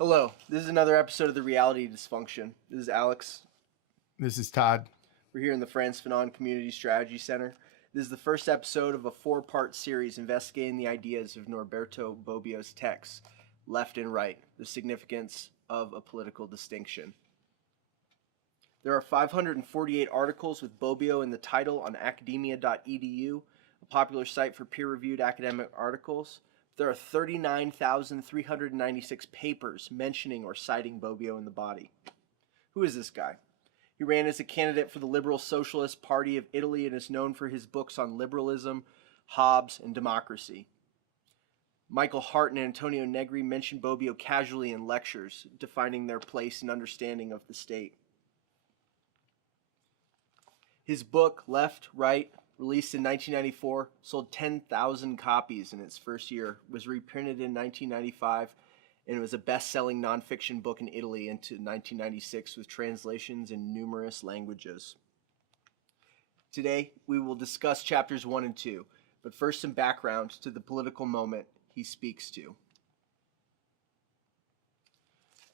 Hello, this is another episode of The Reality Dysfunction. This is Alex. This is Todd. We're here in the Frantz Fanon Community Strategy Center. This is the first episode of a four-part series investigating the ideas of Norberto Bobbio's texts, Left and Right, the Significance of a Political Distinction. There are 548 articles with Bobbio in the title on academia.edu, a popular site for peer-reviewed academic articles. There are 39,396 papers mentioning or citing Bobbio in the body. Who is this guy? He ran as a candidate for the Liberal Socialist Party of Italy and is known for his books on liberalism, Hobbes, and democracy. Michael Hart and Antonio Negri mention Bobbio casually in lectures, defining their place and understanding of the state. His book, Left, Right, released in 1994, sold 10,000 copies in its first year, was reprinted in 1995, and it was a best-selling nonfiction book in Italy into 1996 with translations in numerous languages. Today, we will discuss chapters 1 and 2, but first some background to the political moment he speaks to.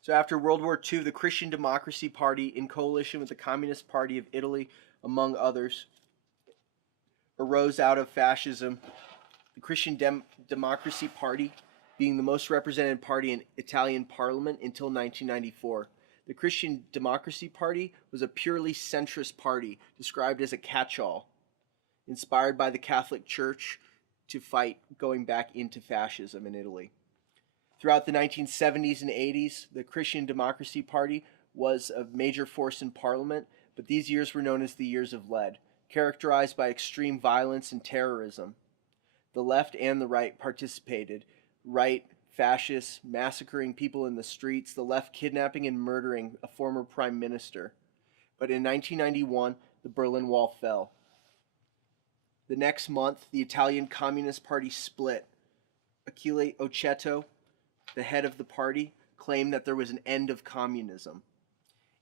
So after World War II, the Christian Democracy Party, in coalition with the Communist Party of Italy, among others, arose out of fascism. The Christian Democracy Party being the most represented party in Italian parliament until 1994. The Christian Democracy Party was a purely centrist party, described as a catch-all, inspired by the Catholic Church to fight going back into fascism in Italy. Throughout the 1970s and 80s, the Christian Democracy Party was a major force in parliament, but these years were known as the years of lead, characterized by extreme violence and terrorism. The left and the right participated. Right, fascists, massacring people in the streets, the left kidnapping and murdering a former prime minister. But in 1991, the Berlin Wall fell. The next month, the Italian Communist Party split. Achille Occhetto, the head of the party, claimed that there was an end of communism.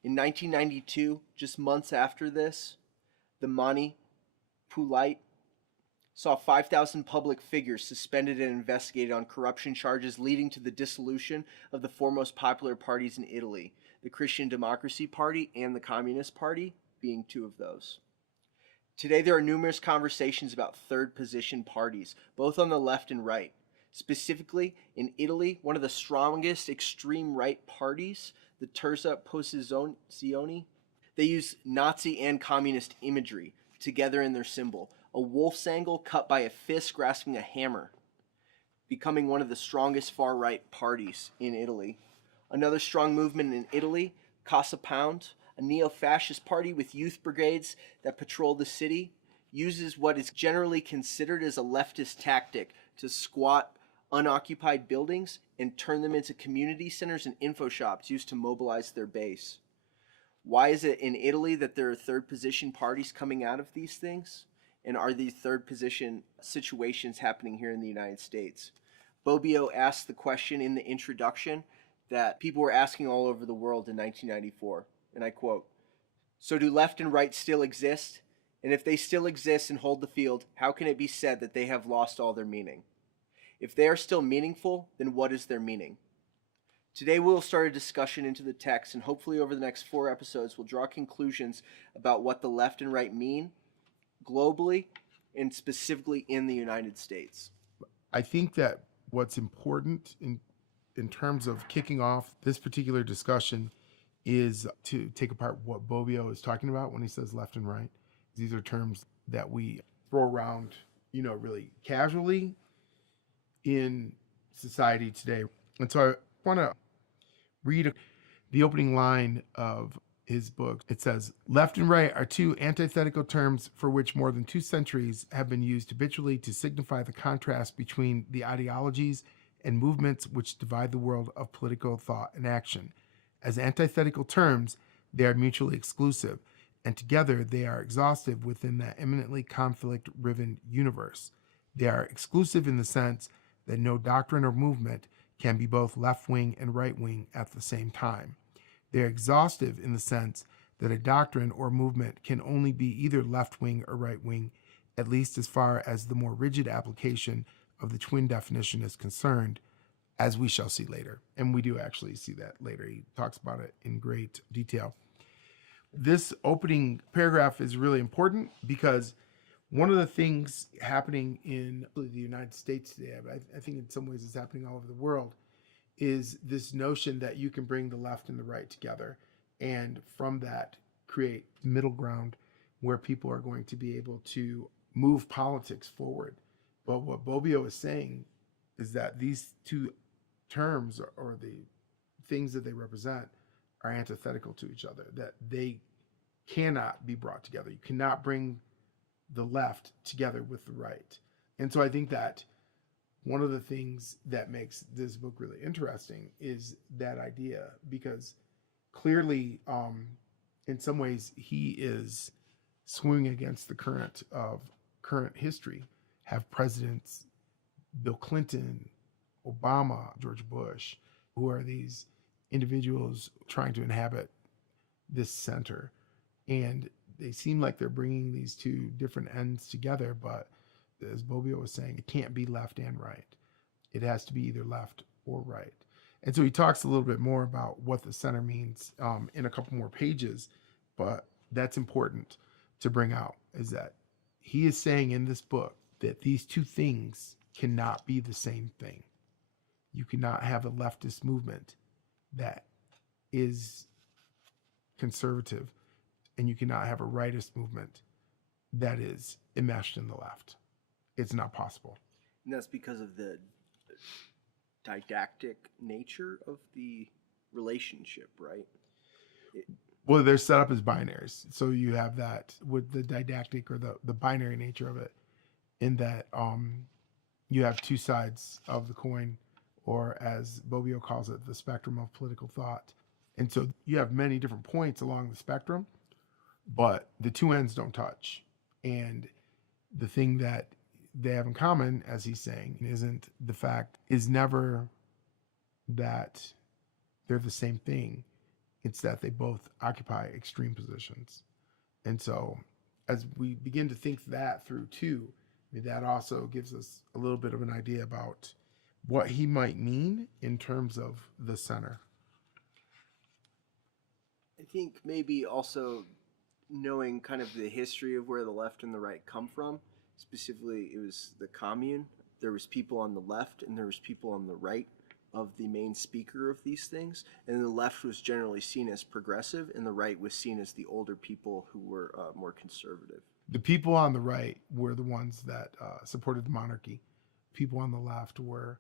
In 1992, just months after this, the Mani Pulite saw 5,000 public figures suspended and investigated on corruption charges, leading to the dissolution of the four most popular parties in Italy, the Christian Democracy Party and the Communist Party being two of those. Today there are numerous conversations about third position parties, both on the left and right. Specifically, in Italy, one of the strongest extreme right parties, the Terza Posizione, they use Nazi and communist imagery together in their symbol, a wolf's angle cut by a fist grasping a hammer, becoming one of the strongest far-right parties in Italy. Another strong movement in Italy, Casa Pound, a neo-fascist party with youth brigades that patrol the city, uses what is generally considered as a leftist tactic to squat unoccupied buildings and turn them into community centers and info shops used to mobilize their base. Why is it in Italy that there are third position parties coming out of these things? And are these third position situations happening here in the United States? Bobbio asked the question in the introduction that people were asking all over the world in 1994, and I quote, "So do left and right still exist? And if they still exist and hold the field, how can it be said that they have lost all their meaning? If they are still meaningful, then what is their meaning?" Today we will start a discussion into the text, and hopefully over the next 4 episodes we'll draw conclusions about what the left and right mean globally and specifically in the United States. I think that what's important in terms of kicking off this particular discussion is to take apart what Bobbio is talking about when he says left and right. These are terms that we throw around, really casually in society today. And so I want to read the opening line of his book. It says, "Left and right are two antithetical terms for which more than 2 centuries have been used habitually to signify the contrast between the ideologies and movements which divide the world of political thought and action. As antithetical terms, they are mutually exclusive, and together they are exhaustive within that eminently conflict-riven universe. They are exclusive in the sense that no doctrine or movement can be both left-wing and right-wing at the same time. They are exhaustive in the sense that a doctrine or movement can only be either left-wing or right-wing, at least as far as the more rigid application of the twin definition is concerned, as we shall see later. And we do actually see that later. He talks about it in great detail. This opening paragraph is really important because one of the things happening in the United States today, I think in some ways it's happening all over the world, is this notion that you can bring the left and the right together, and from that create middle ground where people are going to be able to move politics forward. But what Bobbio is saying is that these two terms, or the things that they represent, are antithetical to each other, that they cannot be brought together. You cannot bring the left together with the right. And so I think that one of the things that makes this book really interesting is that idea, because clearly, in some ways, he is swinging against the current of current history. Have presidents Bill Clinton, Obama, George Bush, who are these individuals trying to inhabit this center. And they seem like they're bringing these two different ends together, but as Bobbio was saying, it can't be left and right. It has to be either left or right. And so he talks a little bit more about what the center means in a couple more pages, but that's important to bring out, is that he is saying in this book that these two things cannot be the same thing. You cannot have a leftist movement that is conservative, and you cannot have a rightist movement that is enmeshed in the left. It's not possible. And that's because of the didactic nature of the relationship, right? Well, they're set up as binaries. So you have that with the didactic, or the binary nature of it, in that you have two sides of the coin, or as Bobbio calls it, the spectrum of political thought. And so you have many different points along the spectrum, but the two ends don't touch. And the thing that they have in common, as he's saying, is never that they're the same thing. It's that they both occupy extreme positions. And so as we begin to think that through too, I mean, that also gives us a little bit of an idea about what he might mean in terms of the center. I think maybe also knowing kind of the history of where the left and the right come from. Specifically, it was the commune. There was people on the left and there was people on the right of the main speaker of these things. And the left was generally seen as progressive, and the right was seen as the older people who were more conservative. The people on the right were the ones that supported the monarchy. People on the left were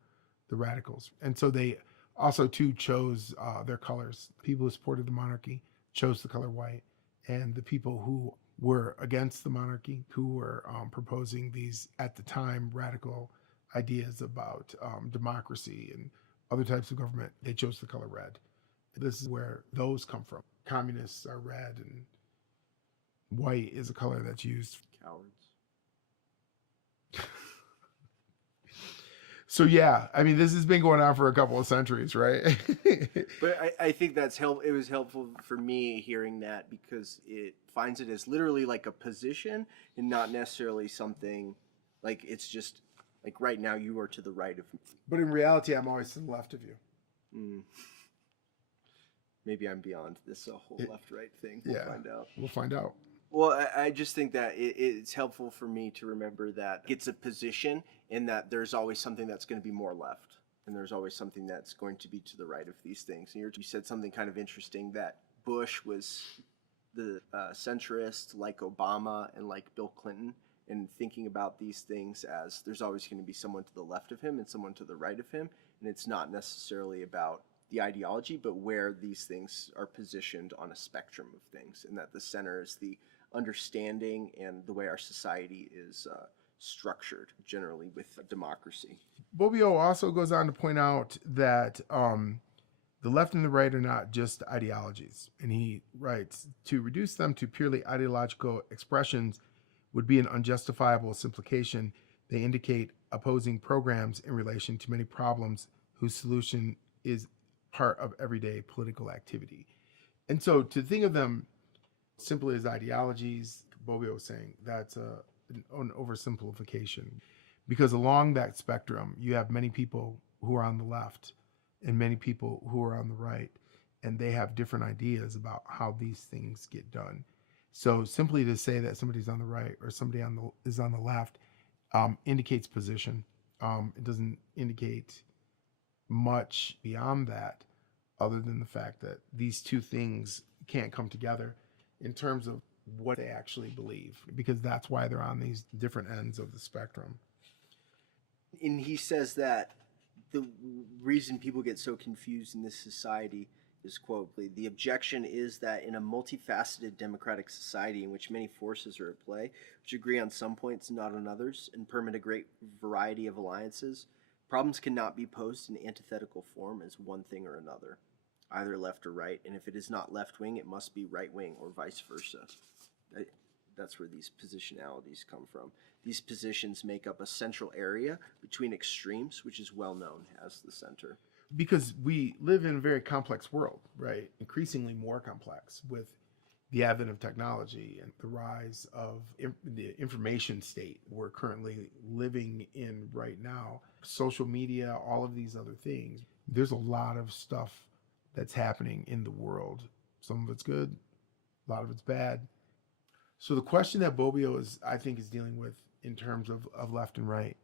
the radicals. And so they also, too, chose their colors. People who supported the monarchy chose the color white. And the people who were against the monarchy, who were proposing these, at the time, radical ideas about democracy and other types of government, they chose the color red. This is where those come from. Communists are red, and white is a color that's used. Cowards. So yeah, I mean, this has been going on for a couple of centuries, right? But I think it was helpful for me hearing that, because it finds it as literally like a position and not necessarily something like it's just like right now you are to the right of me. But in reality, I'm always to the left of you. Maybe I'm beyond this whole left-right thing. We'll find out. Well, I just think that it's helpful for me to remember that it's a position, and that there's always something that's going to be more left, and there's always something that's going to be to the right of these things. And you said something kind of interesting, that Bush was the centrist, like Obama and like Bill Clinton, and thinking about these things as there's always going to be someone to the left of him and someone to the right of him, and it's not necessarily about the ideology, but where these things are positioned on a spectrum of things, and that the center is the understanding and the way our society is structured, generally with democracy. Bobbio also goes on to point out that the left and the right are not just ideologies. And he writes, to reduce them to purely ideological expressions would be an unjustifiable simplification. They indicate opposing programs in relation to many problems whose solution is part of everyday political activity. And so to think of them simply as ideologies, Bobbio was saying, that's an oversimplification. Because along that spectrum, you have many people who are on the left and many people who are on the right, and they have different ideas about how these things get done. So simply to say that somebody's on the right or somebody is on the left indicates position. It doesn't indicate much beyond that, other than the fact that these two things can't come together in terms of what they actually believe, because that's why they're on these different ends of the spectrum. And he says that the reason people get so confused in this society is, quote, the objection is that in a multifaceted democratic society in which many forces are at play, which agree on some points and not on others, and permit a great variety of alliances, problems cannot be posed in antithetical form as one thing or another, either left or right, and if it is not left-wing, it must be right-wing or vice versa. That's where these positionalities come from. These positions make up a central area between extremes, which is well known as the center. Because we live in a very complex world, right? Increasingly more complex with the advent of technology and the rise of the information state we're currently living in right now, social media, all of these other things. There's a lot of stuff that's happening in the world. Some of it's good, a lot of it's bad. So the question that Bobbio I think, is dealing with in terms of left and right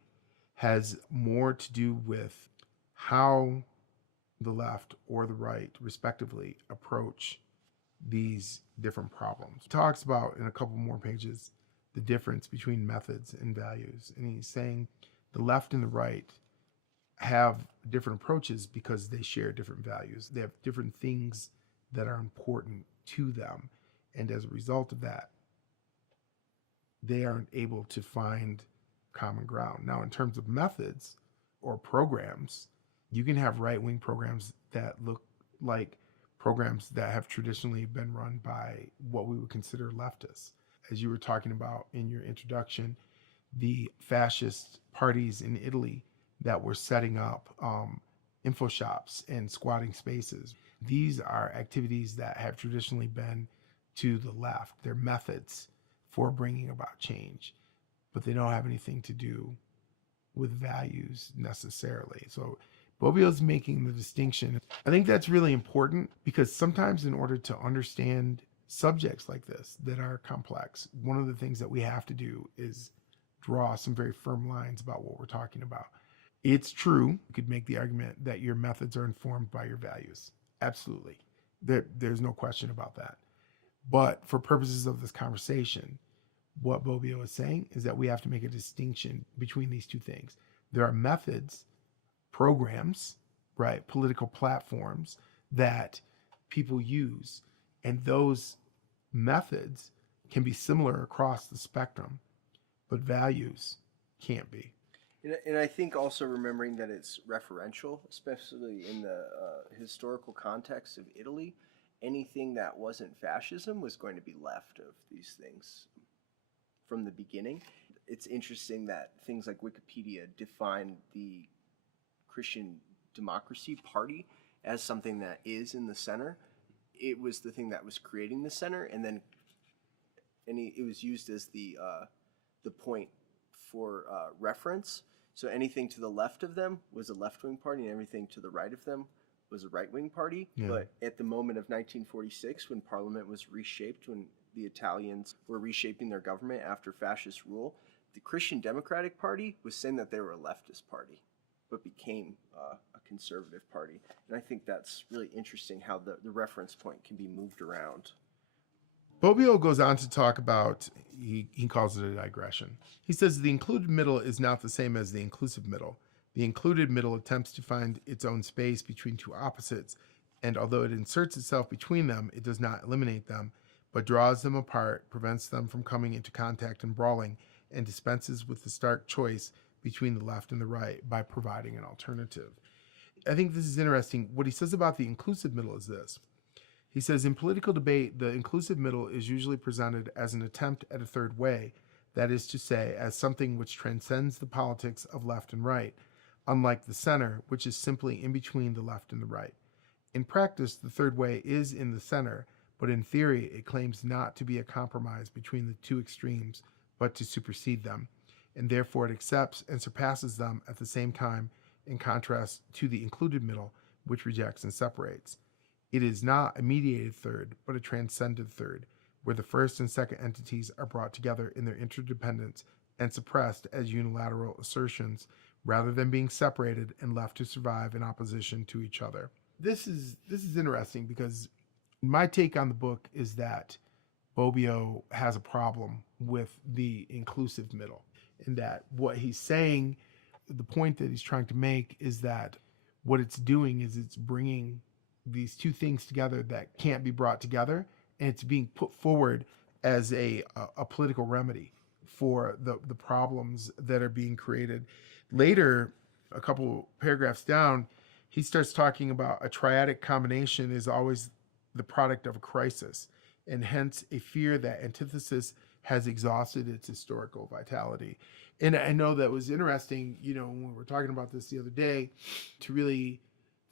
has more to do with how the left or the right, respectively, approach these different problems. He talks about, in a couple more pages, the difference between methods and values. And he's saying the left and the right have different approaches because they share different values. They have different things that are important to them. And as a result of that, they aren't able to find common ground. Now, in terms of methods or programs, you can have right-wing programs that look like programs that have traditionally been run by what we would consider leftists. As you were talking about in your introduction, the fascist parties in Italy that were setting up info shops and squatting spaces. These are activities that have traditionally been to the left. They're methods for bringing about change, but they don't have anything to do with values necessarily. So Bobbio's making the distinction. I think that's really important because sometimes in order to understand subjects like this that are complex, one of the things that we have to do is draw some very firm lines about what we're talking about. It's true, you could make the argument that your methods are informed by your values. Absolutely. There's no question about that. But for purposes of this conversation, what Bobbio is saying is that we have to make a distinction between these two things. There are methods, programs, right, political platforms that people use, and those methods can be similar across the spectrum, but values can't be. And I think also remembering that it's referential, especially in the historical context of Italy, anything that wasn't fascism was going to be left of these things from the beginning. It's interesting that things like Wikipedia define the Christian Democracy Party as something that is in the center. It was the thing that was creating the center, and then it was used as the point for reference. So anything to the left of them was a left-wing party, and everything to the right of them was a right-wing party. Yeah. But at the moment of 1946, when Parliament was reshaped, when the Italians were reshaping their government after fascist rule, the Christian Democratic Party was saying that they were a leftist party, but became a conservative party. And I think that's really interesting how the reference point can be moved around. Bobbio goes on to talk about, he calls it a digression. He says the included middle is not the same as the inclusive middle. The included middle attempts to find its own space between two opposites, and although it inserts itself between them, it does not eliminate them, but draws them apart, prevents them from coming into contact and brawling, and dispenses with the stark choice between the left and the right by providing an alternative. I think this is interesting. What he says about the inclusive middle is this. He says, in political debate, the inclusive middle is usually presented as an attempt at a third way, that is to say, as something which transcends the politics of left and right, unlike the center, which is simply in between the left and the right. In practice, the third way is in the center, but in theory, it claims not to be a compromise between the two extremes, but to supersede them, and therefore it accepts and surpasses them at the same time in contrast to the included middle, which rejects and separates. It is not a mediated third, but a transcended third, where the first and second entities are brought together in their interdependence and suppressed as unilateral assertions, rather than being separated and left to survive in opposition to each other. This is interesting because my take on the book is that Bobbio has a problem with the inclusive middle, and that what he's saying, the point that he's trying to make is that what it's doing is it's bringing these two things together that can't be brought together, and it's being put forward as a political remedy for the problems that are being created. Later, a couple paragraphs down, he starts talking about a triadic combination is always the product of a crisis, and hence a fear that antithesis has exhausted its historical vitality. And I know that was interesting, when we were talking about this the other day, to really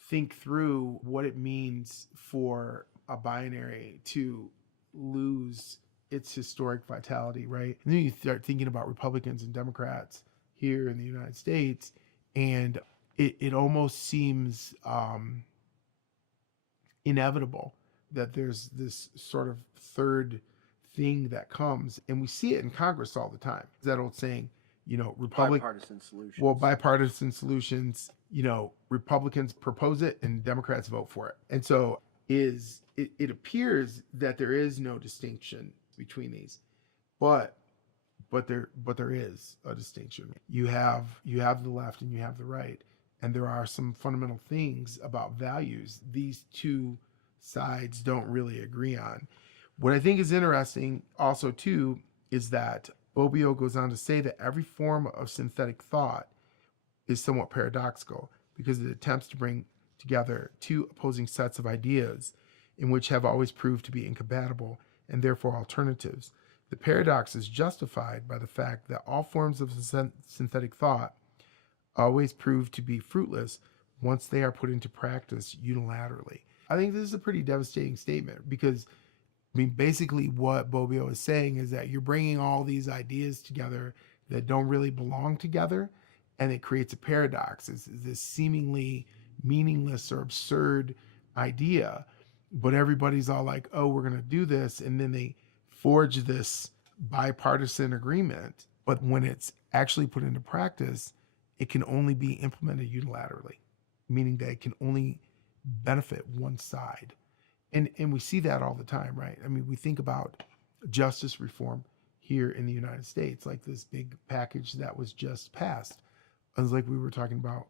think through what it means for a binary to lose its historic vitality, right? And then you start thinking about Republicans and Democrats here in the United States, and it almost seems inevitable that there's this sort of third thing that comes, and we see it in Congress all the time. That old saying, Bipartisan solutions. Well, bipartisan solutions, Republicans propose it and Democrats vote for it. And so it appears that there is no distinction between these, but there is a distinction. You have the left and you have the right, and there are some fundamental things about values these two sides don't really agree on. What I think is interesting also too is that Bobbio goes on to say that every form of synthetic thought is somewhat paradoxical because it attempts to bring together two opposing sets of ideas in which have always proved to be incompatible and therefore alternatives. The paradox is justified by the fact that all forms of synthetic thought always prove to be fruitless once they are put into practice unilaterally. I think this is a pretty devastating statement because, basically what Bobbio is saying is that you're bringing all these ideas together that don't really belong together, and it creates a paradox. It's this seemingly meaningless or absurd idea, but everybody's all like, oh, we're going to do this, and then they forge this bipartisan agreement. But when it's actually put into practice, it can only be implemented unilaterally, meaning that it can only benefit one side. And we see that all the time, right? We think about justice reform here in the United States, like this big package that was just passed, as like we were talking about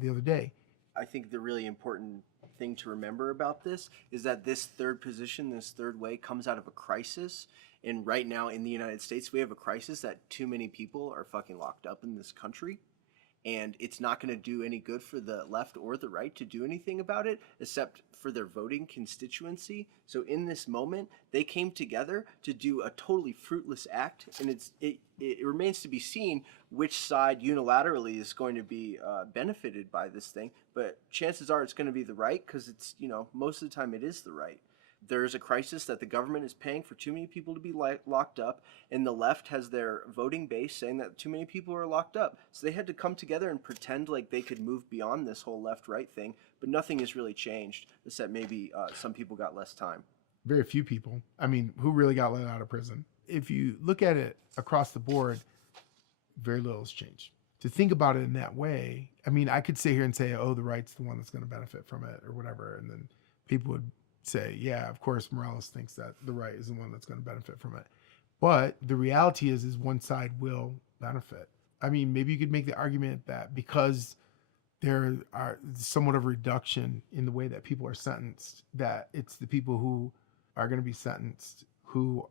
the other day. I think the really important thing to remember about this is that this third position, this third way, comes out of a crisis. And right now in the United States, we have a crisis that too many people are fucking locked up in this country. And it's not going to do any good for the left or the right to do anything about it, except for their voting constituency. So in this moment, they came together to do a totally fruitless act, and it remains to be seen which side unilaterally is going to be benefited by this thing. But chances are it's going to be the right, because it's, most of the time it is the right. There's a crisis that the government is paying for too many people to be locked up, and the left has their voting base saying that too many people are locked up. So they had to come together and pretend like they could move beyond this whole left-right thing, but nothing has really changed, except maybe some people got less time. Very few people. Who really got let out of prison? If you look at it across the board, very little has changed. To think about it in that way, I could sit here and say, oh, the right's the one that's going to benefit from it or whatever, and then people would say, yeah, of course, Morales thinks that the right is the one that's going to benefit from it. But the reality is one side will benefit. Maybe you could make the argument that because there are somewhat of a reduction in the way that people are sentenced, that it's the people who are going to be sentenced who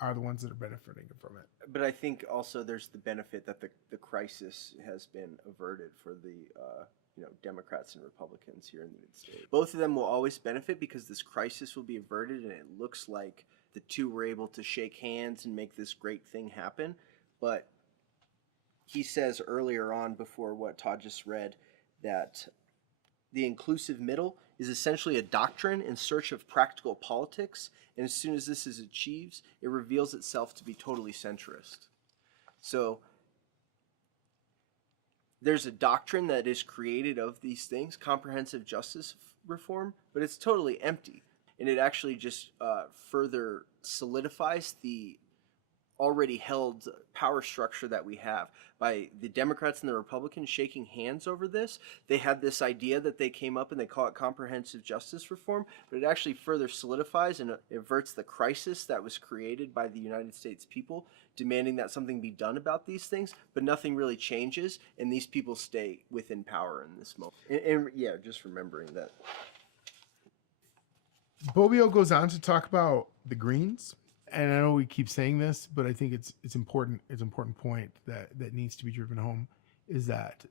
are the ones that are benefiting from it. But I think also there's the benefit that the crisis has been averted for the Democrats and Republicans here in the United States. Both of them will always benefit because this crisis will be averted, and it looks like the two were able to shake hands and make this great thing happen. But he says earlier on, before what Todd just read, that the inclusive middle is essentially a doctrine in search of practical politics, and as soon as this is achieved, it reveals itself to be totally centrist. So there's a doctrine that is created of these things, comprehensive justice reform, but it's totally empty. And it actually just further solidifies the already held power structure that we have. By the Democrats and the Republicans shaking hands over this, they had this idea that they came up and they call it comprehensive justice reform, but it actually further solidifies and averts the crisis that was created by the United States people demanding that something be done about these things, but nothing really changes, and these people stay within power in this moment. And yeah, just remembering that. Bobbio goes on to talk about the Greens, and I know we keep saying this, but I think it's important. It's an important point that needs to be driven home. Is that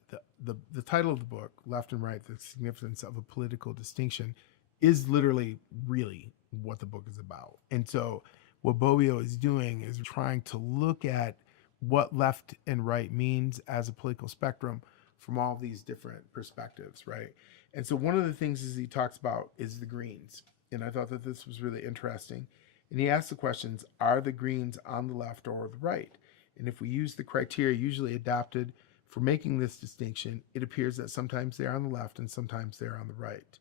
the title of the book, Left and Right: The Significance of a Political Distinction, is literally really what the book is about. And so, what Bobbio is doing is trying to look at what left and right means as a political spectrum from all these different perspectives, right? And so, one of the things is he talks about is the Greens. And I thought that this was really interesting. And he asks the questions, are the Greens on the left or the right? And if we use the criteria usually adopted for making this distinction, it appears that sometimes they are on the left and sometimes they are on the right,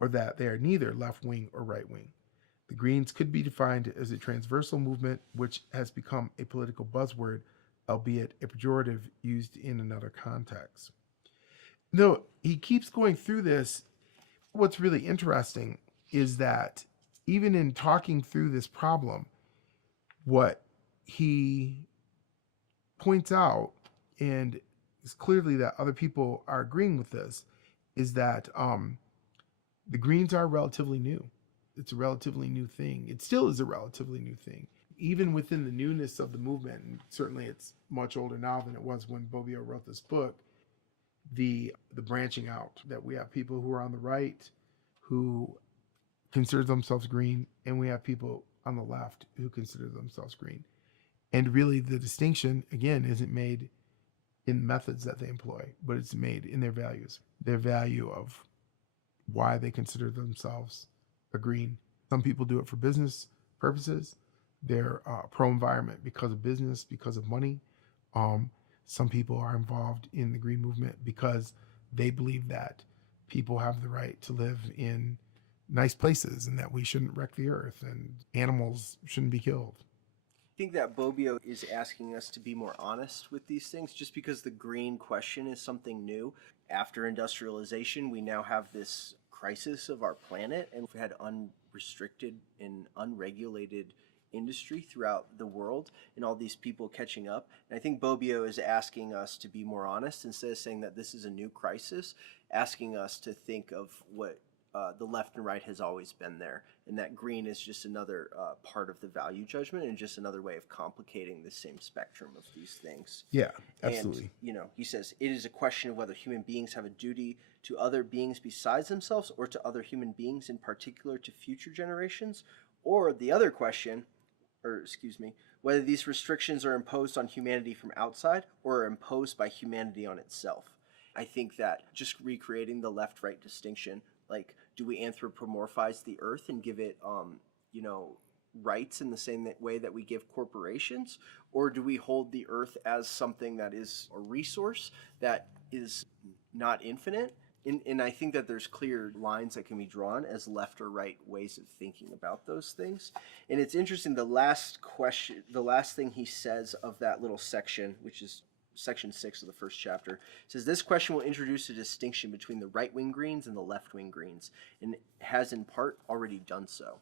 or that they are neither left wing or right wing. The Greens could be defined as a transversal movement which has become a political buzzword, albeit a pejorative used in another context. Though he keeps going through this, what's really interesting is that even in talking through this problem, what he points out, and it's clearly that other people are agreeing with this, is that the Greens are relatively new. It's a relatively new thing. It still is a relatively new thing. Even within the newness of the movement, and certainly it's much older now than it was when Bobbio wrote this book, the branching out, that we have people who are on the right who consider themselves green, and we have people on the left who consider themselves green. And really the distinction, again, isn't made in methods that they employ, but it's made in their values, their value of why they consider themselves a green. Some people do it for business purposes. They're pro-environment because of business, because of money. Some people are involved in the green movement because they believe that people have the right to live in nice places and that we shouldn't wreck the earth and animals shouldn't be killed. I think that Bobbio is asking us to be more honest with these things just because the green question is something new. After industrialization, we now have this crisis of our planet, and we've had unrestricted and unregulated industry throughout the world and all these people catching up. And I think Bobbio is asking us to be more honest instead of saying that this is a new crisis, asking us to think of what the left and right has always been there, and that green is just another part of the value judgment and just another way of complicating the same spectrum of these things. Yeah, absolutely. And, he says, it is a question of whether human beings have a duty to other beings besides themselves or to other human beings, in particular to future generations, or the other question, whether these restrictions are imposed on humanity from outside or are imposed by humanity on itself. I think that just recreating the left-right distinction, like, do we anthropomorphize the earth and give it, rights in the same way that we give corporations? Or do we hold the earth as something that is a resource that is not infinite? And I think that there's clear lines that can be drawn as left or right ways of thinking about those things. And it's interesting, the last thing he says of that little section, which is section 6 of the first chapter, says this question will introduce a distinction between the right-wing Greens and the left-wing Greens, and has in part already done so.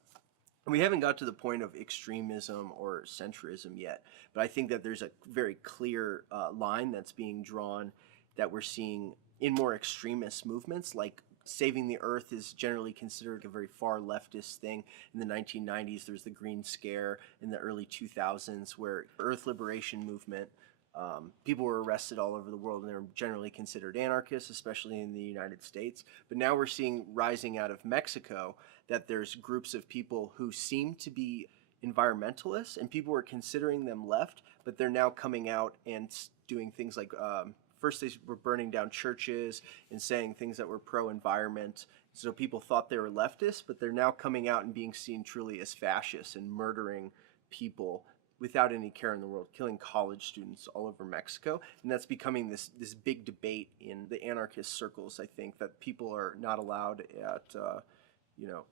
And we haven't got to the point of extremism or centrism yet, but I think that there's a very clear line that's being drawn that we're seeing in more extremist movements, like saving the earth is generally considered a very far leftist thing. In the 1990s, there's the Green Scare. In the early 2000s, where Earth Liberation Movement, people were arrested all over the world, and they were generally considered anarchists, especially in the United States. But now we're seeing rising out of Mexico that there's groups of people who seem to be environmentalists, and people were considering them left, but they're now coming out and doing things like first they were burning down churches and saying things that were pro-environment. So people thought they were leftists, but they're now coming out and being seen truly as fascists and murdering people without any care in the world, killing college students all over Mexico. And that's becoming this big debate in the anarchist circles, I think, that people are not allowed at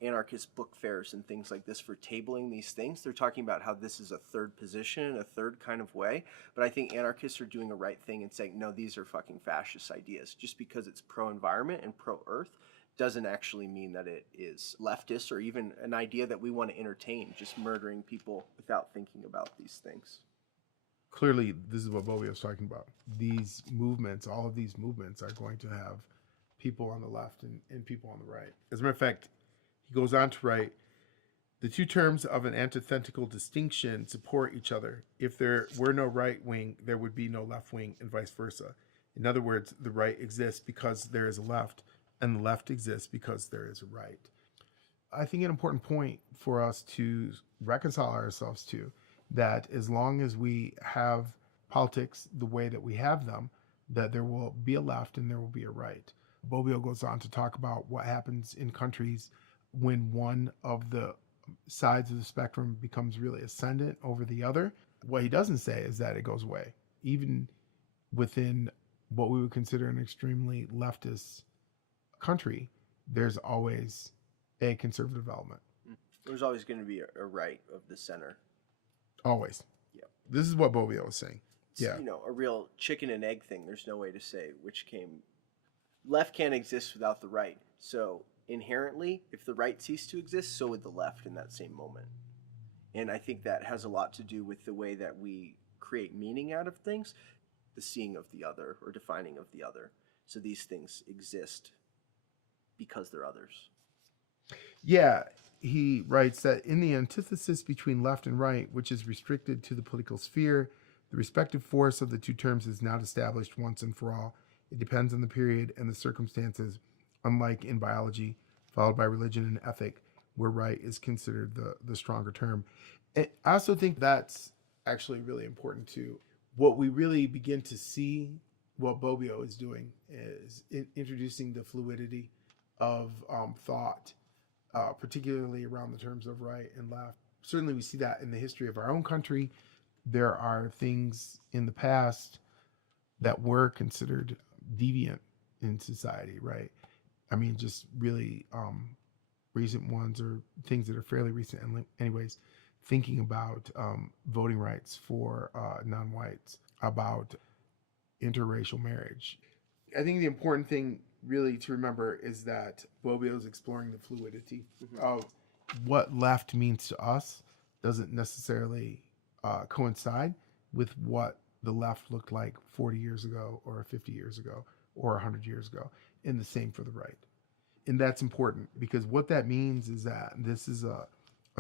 anarchist book fairs and things like this for tabling these things. They're talking about how this is a third position, a third kind of way. But I think anarchists are doing a right thing and saying, no, these are fucking fascist ideas. Just because it's pro-environment and pro-earth doesn't actually mean that it is leftist or even an idea that we want to entertain, just murdering people without thinking about these things. Clearly, this is what Bobbio is talking about. These movements, all of these movements, are going to have people on the left and people on the right. As a matter of fact, he goes on to write, the two terms of an antithetical distinction support each other. If there were no right wing, there would be no left wing, and vice versa. In other words, the right exists because there is a left, and the left exists because there is a right. I think an important point for us to reconcile ourselves to, that as long as we have politics the way that we have them, that there will be a left and there will be a right. Bobbio goes on to talk about what happens in countries when one of the sides of the spectrum becomes really ascendant over the other. What he doesn't say is that it goes away. Even within what we would consider an extremely leftist country, there's always a conservative element. There's always going to be a right of the center. Always. Yeah. This is what Bobbio was saying. It's, yeah. A real chicken and egg thing. There's no way to say which came. Left can't exist without the right. So inherently, if the right ceased to exist, so would the left in that same moment. And I think that has a lot to do with the way that we create meaning out of things, the seeing of the other or defining of the other. So these things exist because they're others. Yeah, he writes that in the antithesis between left and right, which is restricted to the political sphere, the respective force of the two terms is not established once and for all. It depends on the period and the circumstances, unlike in biology, followed by religion and ethic, where right is considered the stronger term. And I also think that's actually really important too. What we really begin to see, what Bobbio is doing, is introducing the fluidity of thought, particularly around the terms of right and left. Certainly we see that in the history of our own country. There are things in the past that were considered deviant in society, right? I mean, just really recent ones or things that are fairly recent. Anyways, thinking about voting rights for non-whites, about interracial marriage. I think the important thing really to remember is that Bobbio is exploring the fluidity of what left means to us doesn't necessarily coincide with what the left looked like 40 years ago or 50 years ago or 100 years ago, and the same for the right. And that's important because what that means is that this is a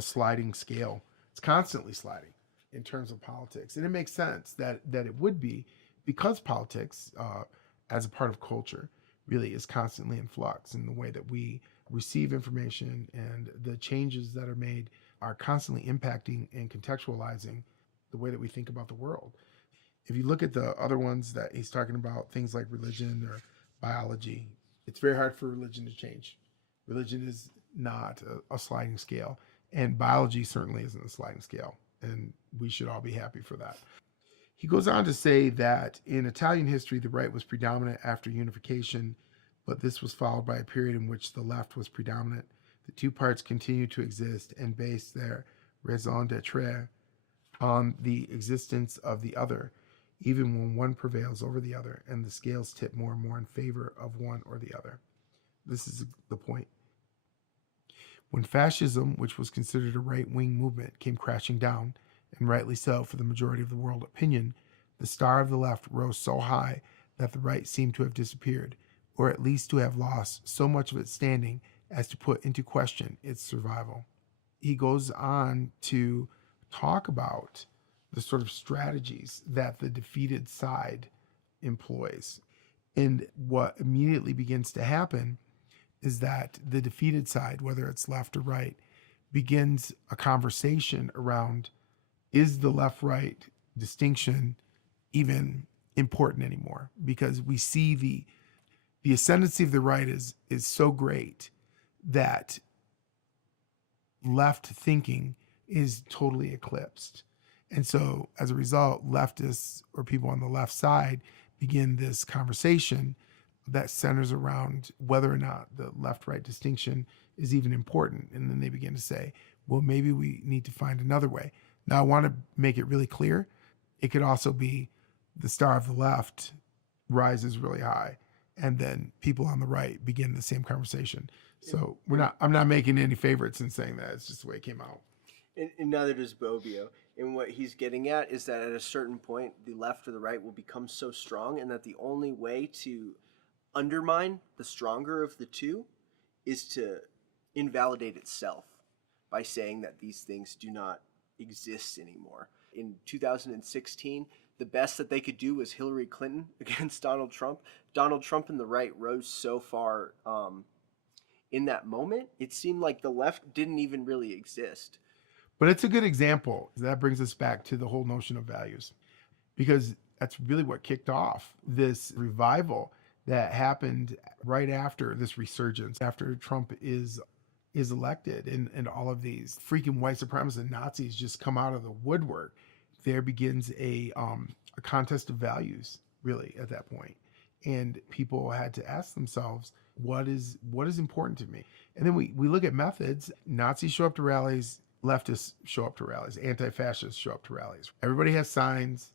sliding scale. It's constantly sliding in terms of politics. And it makes sense that it would be, because politics as a part of culture really is constantly in flux in the way that we receive information, and the changes that are made are constantly impacting and contextualizing the way that we think about the world. If you look at the other ones that he's talking about, things like religion or biology, it's very hard for religion to change. Religion is not a sliding scale, and biology certainly isn't a sliding scale, and we should all be happy for that. He goes on to say that in Italian history, the right was predominant after unification, but this was followed by a period in which the left was predominant. The two parts continue to exist and base their raison d'etre on the existence of the other, even when one prevails over the other and the scales tip more and more in favor of one or the other. This is the point. When fascism, which was considered a right-wing movement, came crashing down, and rightly so for the majority of the world opinion, the star of the left rose so high that the right seemed to have disappeared, or at least to have lost so much of its standing as to put into question its survival. He goes on to talk about the sort of strategies that the defeated side employs. And what immediately begins to happen is that the defeated side, whether it's left or right, begins a conversation around, is the left-right distinction even important anymore? Because we see the ascendancy of the right is so great that left thinking is totally eclipsed. And so as a result, leftists or people on the left side begin this conversation that centers around whether or not the left-right distinction is even important. And then they begin to say, well, maybe we need to find another way. Now, I want to make it really clear. It could also be the star of the left rises really high, and then people on the right begin the same conversation. So I'm not making any favorites in saying that. It's just the way it came out. And neither does Bobbio. And what he's getting at is that at a certain point, the left or the right will become so strong, and that the only way to undermine the stronger of the two is to invalidate itself by saying that these things do not exist anymore. In 2016, the best that they could do was Hillary Clinton against Donald Trump. Donald Trump and the right rose so far in that moment, it seemed like the left didn't even really exist. But it's a good example. That brings us back to the whole notion of values, because that's really what kicked off this revival that happened right after this resurgence, after Trump is elected, and all of these freaking white supremacists and Nazis just come out of the woodwork. There begins a contest of values, really, at that point. And people had to ask themselves, what is important to me? And then we look at methods. Nazis show up to rallies, leftists show up to rallies, anti-fascists show up to rallies. Everybody has signs.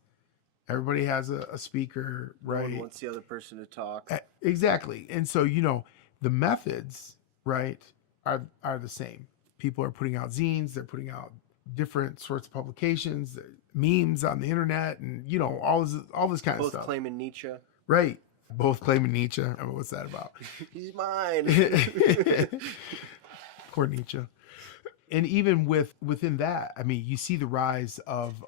Everybody has a speaker, right? No one wants the other person to talk. Exactly. And so, the methods, right, are the same. People are putting out zines. They're putting out different sorts of publications, memes on the internet, and, all this kind of stuff. Both claiming Nietzsche. Right. Both claiming Nietzsche. I mean, what's that about? He's mine. Poor Nietzsche. And even within that, I mean, you see the rise of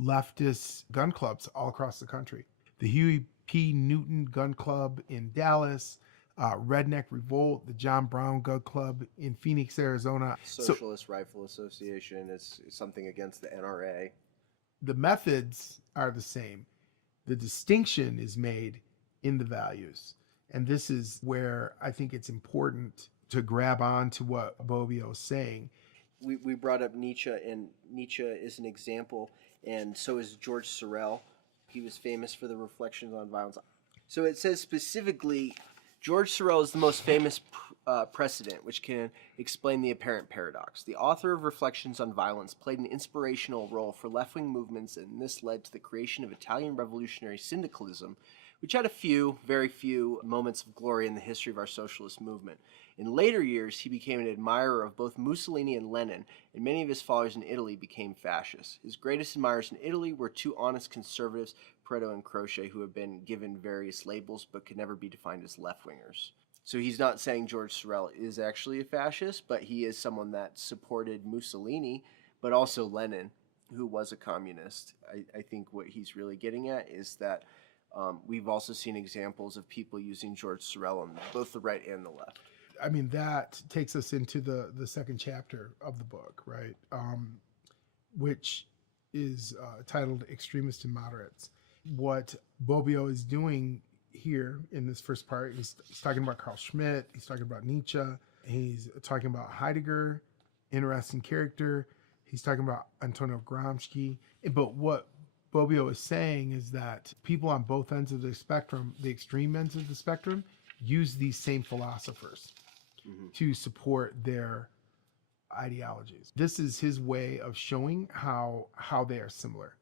leftist gun clubs all across the country. The Huey P. Newton Gun Club in Dallas, Redneck Revolt, the John Brown Gun Club in Phoenix, Arizona. Socialist Rifle Association is something against the NRA. The methods are the same. The distinction is made in the values. And this is where I think it's important to grab on to what Bobbio is saying. We brought up Nietzsche, and Nietzsche is an example, and so is George Sorel. He was famous for the Reflections on Violence. So it says specifically, George Sorel is the most famous precedent which can explain the apparent paradox. The author of Reflections on Violence played an inspirational role for left-wing movements, and this led to the creation of Italian revolutionary syndicalism, which had very few moments of glory in the history of our socialist movement. In later years, he became an admirer of both Mussolini and Lenin, and many of his followers in Italy became fascists. His greatest admirers in Italy were two honest conservatives, Pareto and Croce, who have been given various labels but could never be defined as left-wingers. So he's not saying George Sorel is actually a fascist, but he is someone that supported Mussolini, but also Lenin, who was a communist. I think what he's really getting at is that we've also seen examples of people using George Sorel on both the right and the left. I mean, that takes us into the second chapter of the book, right? Which is titled Extremists and Moderates. What Bobbio is doing here in this first part, he's talking about Carl Schmitt, he's talking about Nietzsche, he's talking about Heidegger, interesting character, he's talking about Antonio Gramsci. But what Bobbio is saying is that people on both ends of the spectrum, the extreme ends of the spectrum, use these same philosophers to support their ideologies. This is his way of showing how they are similar.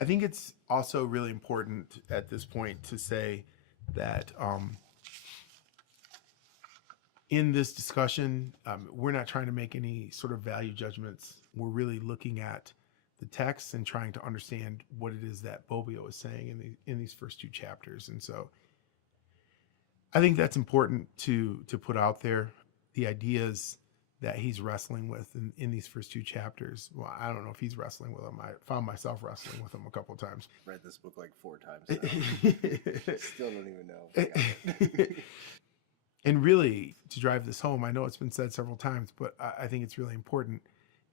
I think it's also really important at this point to say that in this discussion, we're not trying to make any sort of value judgments. We're really looking at the text and trying to understand what it is that Bobbio is saying in these first two chapters. And so I think that's important to put out there, the ideas that he's wrestling with in these first two chapters. Well, I don't know if he's wrestling with them. I found myself wrestling with them a couple of times. Read this book like 4 times now. Still don't even know. And really, to drive this home, I know it's been said several times, but I think it's really important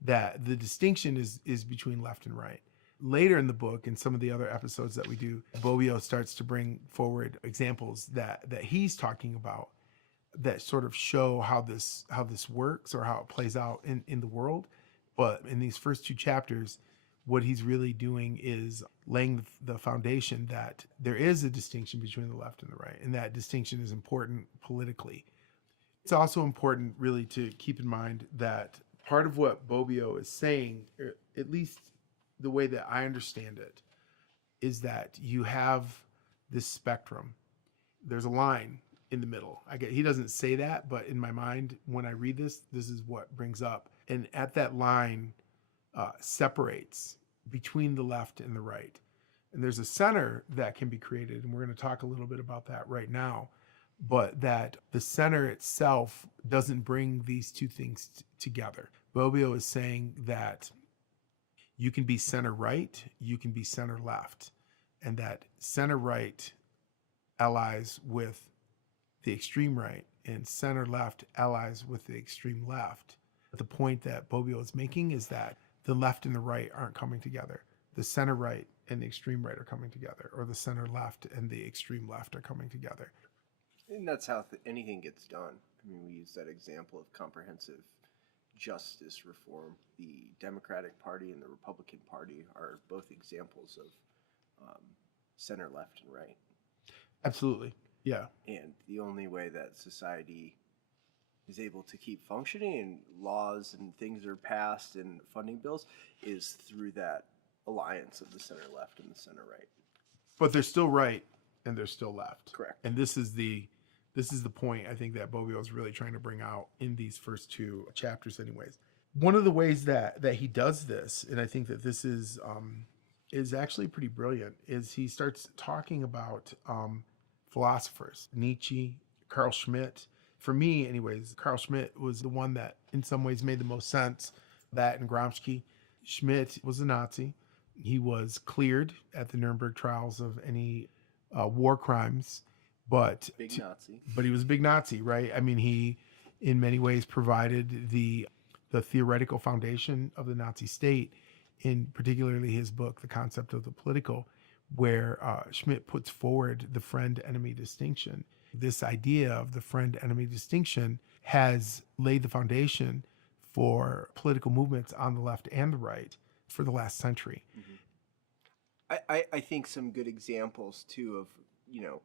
that the distinction is between left and right. Later in the book, in some of the other episodes that we do, Bobbio starts to bring forward examples that he's talking about that sort of show how this works or how it plays out in the world. But in these first two chapters, what he's really doing is laying the foundation that there is a distinction between the left and the right, and that distinction is important politically. It's also important, really, to keep in mind that part of what Bobbio is saying, or at least the way that I understand it, is that you have this spectrum. There's a line in the middle. He doesn't say that, but in my mind, when I read this, this is what brings up. And at that line separates between the left and the right. And there's a center that can be created, and we're going to talk a little bit about that right now. But that the center itself doesn't bring these two things together. Bobbio is saying that you can be center right, you can be center left, and that center right allies with the extreme right and center left allies with the extreme left. The point that Bobbio is making is that the left and the right aren't coming together. The center right and the extreme right are coming together, or the center left and the extreme left are coming together. And that's how anything gets done. I mean, we use that example of comprehensive justice reform. The Democratic Party and the Republican Party are both examples of center left and right. Absolutely. Yeah. And the only way that society is able to keep functioning and laws and things are passed and funding bills is through that alliance of the center left and the center right. But they're still right and they're still left. Correct. And this is the point I think that Bobbio is really trying to bring out in these first two chapters anyways. One of the ways that he does this, and I think that this is actually pretty brilliant, is he starts talking about philosophers, Nietzsche, Carl Schmitt. For me, anyways, Carl Schmitt was the one that in some ways made the most sense. That and Gramsci. Schmitt was a Nazi. He was cleared at the Nuremberg trials of any war crimes, but he was a big Nazi, right? I mean, he in many ways provided the theoretical foundation of the Nazi state, in particularly his book, The Concept of the Political, where Schmitt puts forward the friend-enemy distinction. This idea of the friend-enemy distinction has laid the foundation for political movements on the left and the right for the last century. Mm-hmm. I think some good examples, too, of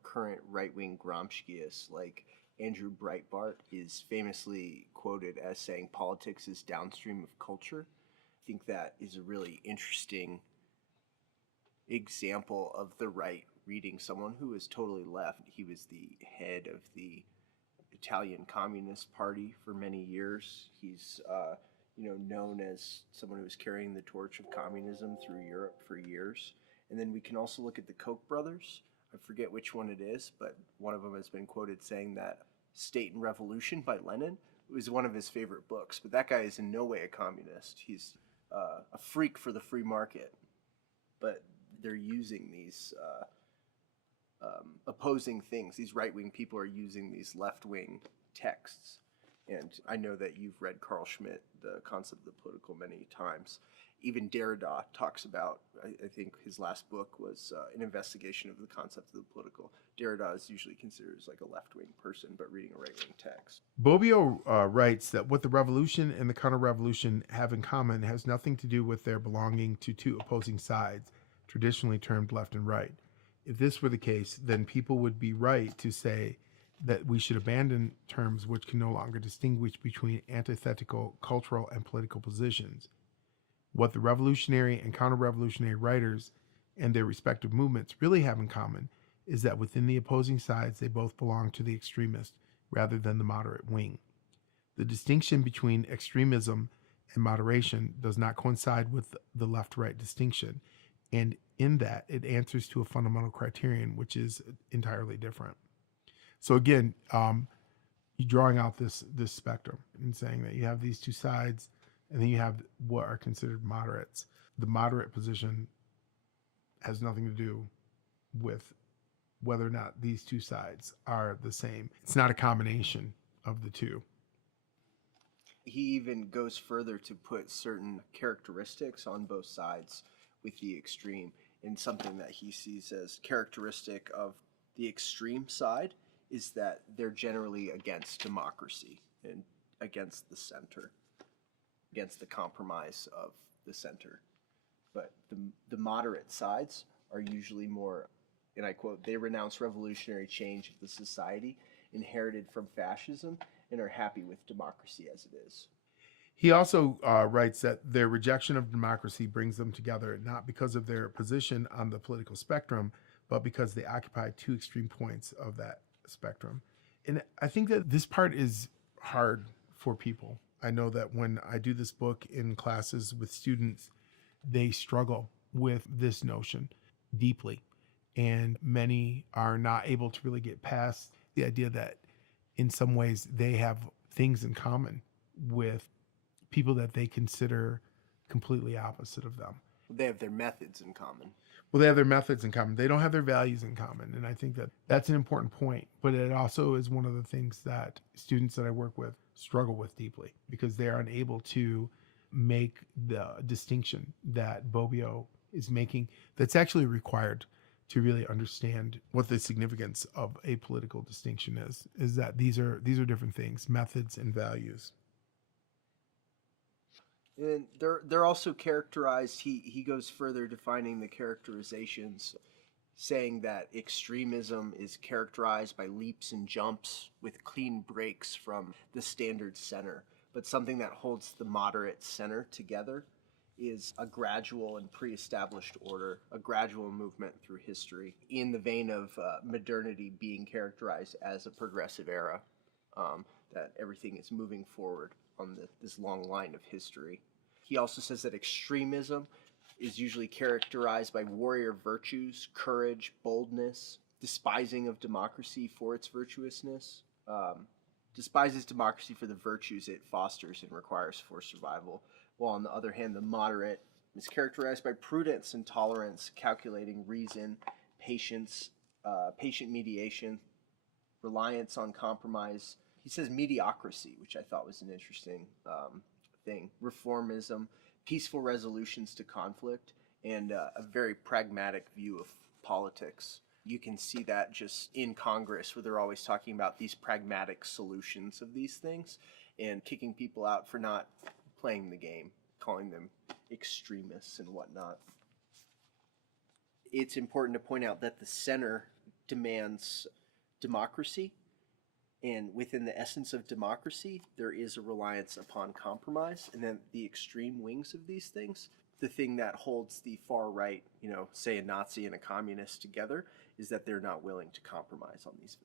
current right-wing Gramsciists, like Andrew Breitbart, is famously quoted as saying politics is downstream of culture. I think that is a really interesting example of the right reading someone who is totally left. He was the head of the Italian Communist Party for many years. He's known as someone who was carrying the torch of communism through Europe for years. And then we can also look at the Koch brothers. I forget which one it is, but one of them has been quoted saying that State and Revolution by Lenin was one of his favorite books. But that guy is in no way a communist. He's a freak for the free market. But they're using these opposing things. These right-wing people are using these left-wing texts. And I know that you've read Carl Schmitt, The Concept of the Political, many times. Even Derrida talks about, I think his last book was an investigation of the concept of the political. Derrida is usually considered as like a left-wing person, but reading a right-wing text. Bobbio writes that what the revolution and the counter-revolution have in common has nothing to do with their belonging to two opposing sides, traditionally termed left and right. If this were the case, then people would be right to say that we should abandon terms which can no longer distinguish between antithetical cultural and political positions. What the revolutionary and counter-revolutionary writers and their respective movements really have in common is that within the opposing sides, they both belong to the extremist rather than the moderate wing. The distinction between extremism and moderation does not coincide with the left-right distinction, and in that, it answers to a fundamental criterion, which is entirely different. So again, you're drawing out this spectrum and saying that you have these two sides, and then you have what are considered moderates. The moderate position has nothing to do with whether or not these two sides are the same. It's not a combination of the two. He even goes further to put certain characteristics on both sides with the extreme, and something that he sees as characteristic of the extreme side is that they're generally against democracy and against the center, against the compromise of the center. but the moderate sides are usually more, and I quote, they renounce revolutionary change of the society inherited from fascism and are happy with democracy as it is. He also writes that their rejection of democracy brings them together, not because of their position on the political spectrum, but because they occupy two extreme points of that spectrum. And I think that this part is hard for people. I know that when I do this book in classes with students, they struggle with this notion deeply. And many are not able to really get past the idea that in some ways they have things in common with people that they consider completely opposite of them. They have their methods in common. Well, they have their methods in common. They don't have their values in common. And I think that that's an important point. But it also is one of the things that students that I work with struggle with deeply because they are unable to make the distinction that Bobbio is making that's actually required to really understand what the significance of a political distinction is that these are different things, methods and values. And they're also characterized. He goes further defining the characterizations, saying that extremism is characterized by leaps and jumps with clean breaks from the standard center. But something that holds the moderate center together is a gradual and pre-established order, a gradual movement through history, in the vein of modernity being characterized as a progressive era, that everything is moving forward on this long line of history. He also says that extremism is usually characterized by warrior virtues, courage, boldness, despising of democracy for its virtuousness, despises democracy for the virtues it fosters and requires for survival, while on the other hand, the moderate is characterized by prudence and tolerance, calculating reason, patience, patient mediation, reliance on compromise. He says mediocrity, which I thought was an interesting thing. Reformism, peaceful resolutions to conflict, and a very pragmatic view of politics. You can see that just in Congress, where they're always talking about these pragmatic solutions of these things and kicking people out for not playing the game, calling them extremists and whatnot. It's important to point out that the center demands democracy, and within the essence of democracy, there is a reliance upon compromise. And then the extreme wings of these things, the thing that holds the far right, say a Nazi and a communist together, is that they're not willing to compromise on these.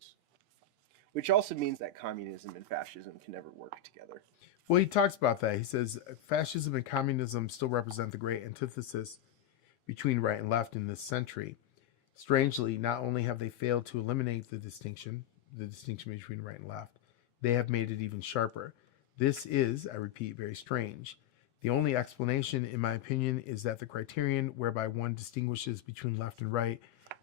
Which also means that communism and fascism can never work together. Well, he talks about that. He says fascism and communism still represent the great antithesis between right and left in this century. Strangely, not only have they failed to eliminate the distinction between right and left, they have made it even sharper. This is, I repeat, very strange. The only explanation, in my opinion, is that the criterion whereby one distinguishes between left and right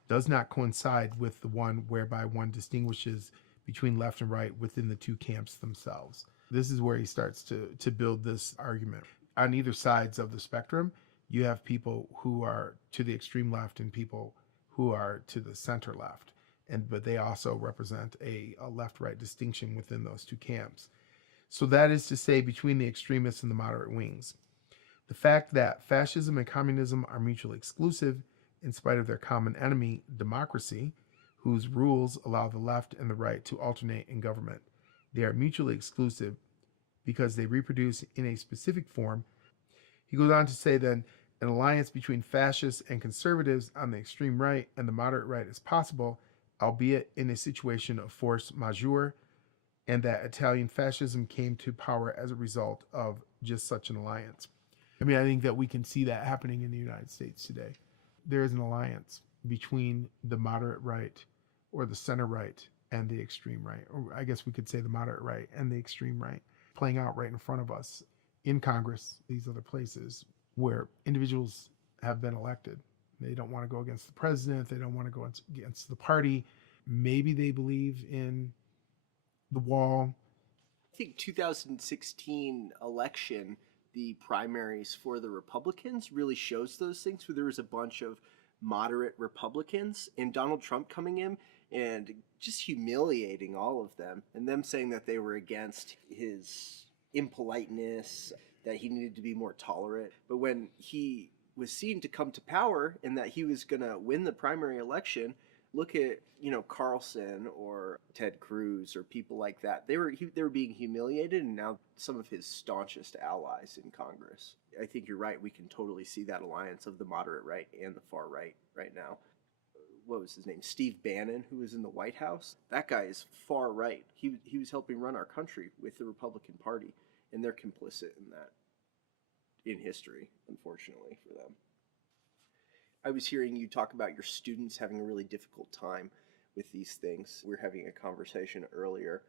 does not coincide with the one whereby one distinguishes between left and right within the two camps themselves. This is where he starts to build this argument. On either sides of the spectrum, you have people who are to the extreme left and people who are to the center left. But they also represent a left-right distinction within those two camps. So that is to say, between the extremists and the moderate wings. The fact that fascism and communism are mutually exclusive, in spite of their common enemy, democracy, whose rules allow the left and the right to alternate in government. They are mutually exclusive because they reproduce in a specific form. He goes on to say then, an alliance between fascists and conservatives on the extreme right and the moderate right is possible, albeit in a situation of force majeure, and that Italian fascism came to power as a result of just such an alliance. I mean, I think that we can see that happening in the United States today. There is an alliance between the moderate right or the center right and the extreme right, or I guess we could say the moderate right and the extreme right, playing out right in front of us in Congress, these other places where individuals have been elected. They don't want to go against the president. They don't want to go against the party. Maybe they believe in the wall. I think 2016 election, the primaries for the Republicans really shows those things, where there was a bunch of moderate Republicans and Donald Trump coming in and just humiliating all of them, and them saying that they were against his impoliteness, that he needed to be more tolerant. But when he was seen to come to power and that he was going to win the primary election. Look at, Carlson or Ted Cruz or people like that. They were being humiliated, and now some of his staunchest allies in Congress. I think you're right. We can totally see that alliance of the moderate right and the far right now. What was his name? Steve Bannon, who was in the White House. That guy is far right. He was helping run our country with the Republican Party, and they're complicit in that, in history, unfortunately for them. I was hearing you talk about your students having a really difficult time with these things. We were having a conversation earlier.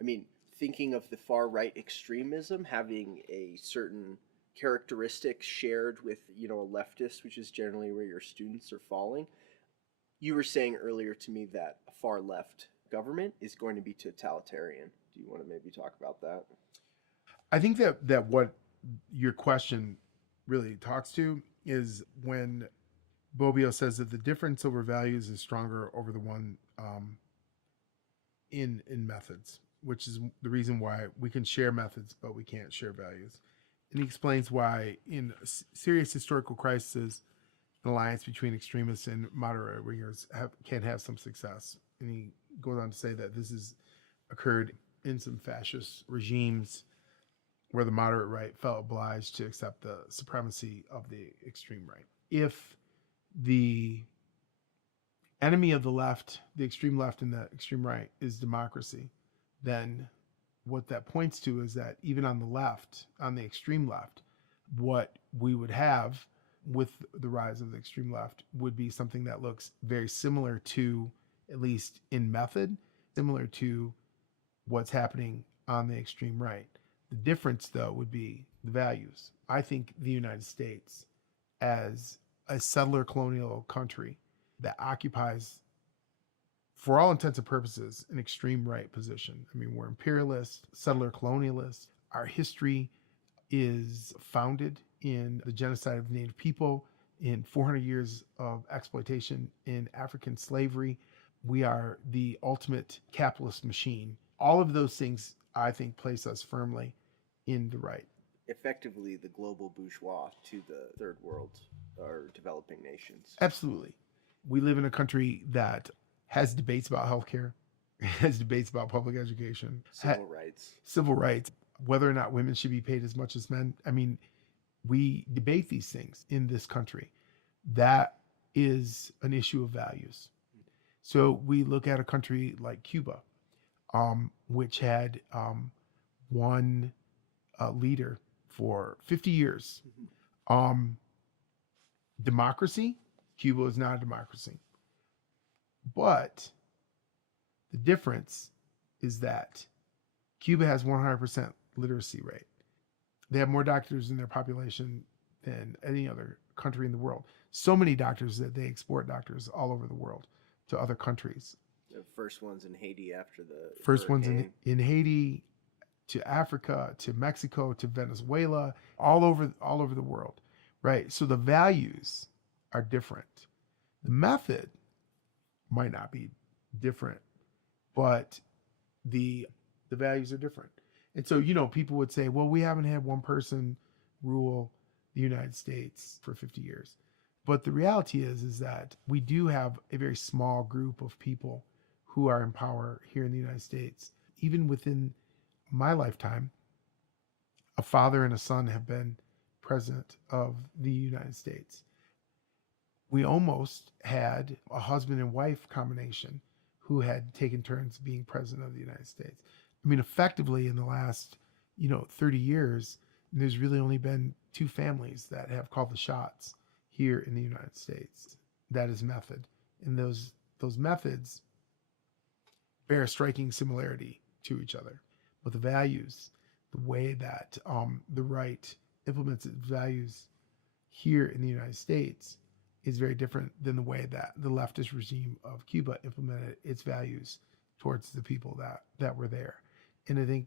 I mean, thinking of the far right extremism having a certain characteristic shared with, a leftist, which is generally where your students are falling. You were saying earlier to me that a far left government is going to be totalitarian. Do you want to maybe talk about that? I think that what your question really talks to is when Bobbio says that the difference over values is stronger over the one in methods, which is the reason why we can share methods, but we can't share values. And he explains why in serious historical crises, an alliance between extremists and moderate wingers can have some success. And he goes on to say that this has occurred in some fascist regimes where the moderate right felt obliged to accept the supremacy of the extreme right. If the enemy of the left, the extreme left and the extreme right, is democracy, then what that points to is that even on the left, on the extreme left, what we would have with the rise of the extreme left would be something that looks very similar to, at least in method, similar to what's happening on the extreme right. The difference, though, would be the values. I think the United States, as a settler colonial country that occupies, for all intents and purposes, an extreme right position. I mean, we're imperialist, settler colonialists. Our history is founded in the genocide of Native people, in 400 years of exploitation in African slavery. We are the ultimate capitalist machine. All of those things, I think, place us firmly in the right. Effectively, the global bourgeois to the third world or developing nations. Absolutely. We live in a country that has debates about healthcare, has debates about public education, civil rights, whether or not women should be paid as much as men. I mean, we debate these things in this country. That is an issue of values. So we look at a country like Cuba, which had one leader for 50 years. Democracy, Cuba is not a democracy. But the difference is that Cuba has 100% literacy rate. They have more doctors in their population than any other country in the world. So many doctors that they export doctors all over the world to other countries. The first ones in Haiti after the first hurricane. Ones in Haiti, to Africa, to Mexico, to Venezuela, all over the world, right? So the values are different. The method might not be different, but the values are different. And so, people would say, well, we haven't had one person rule the United States for 50 years. But the reality is that we do have a very small group of people who are in power here in the United States. Even within my lifetime, a father and a son have been president of the United States. We almost had a husband and wife combination who had taken turns being president of the United States. I mean, effectively in the last, 30 years, there's really only been two families that have called the shots here in the United States. That is method. And those methods bear a striking similarity to each other. But the values, the way that the right implements its values here in the United States is very different than the way that the leftist regime of Cuba implemented its values towards the people that were there. And I think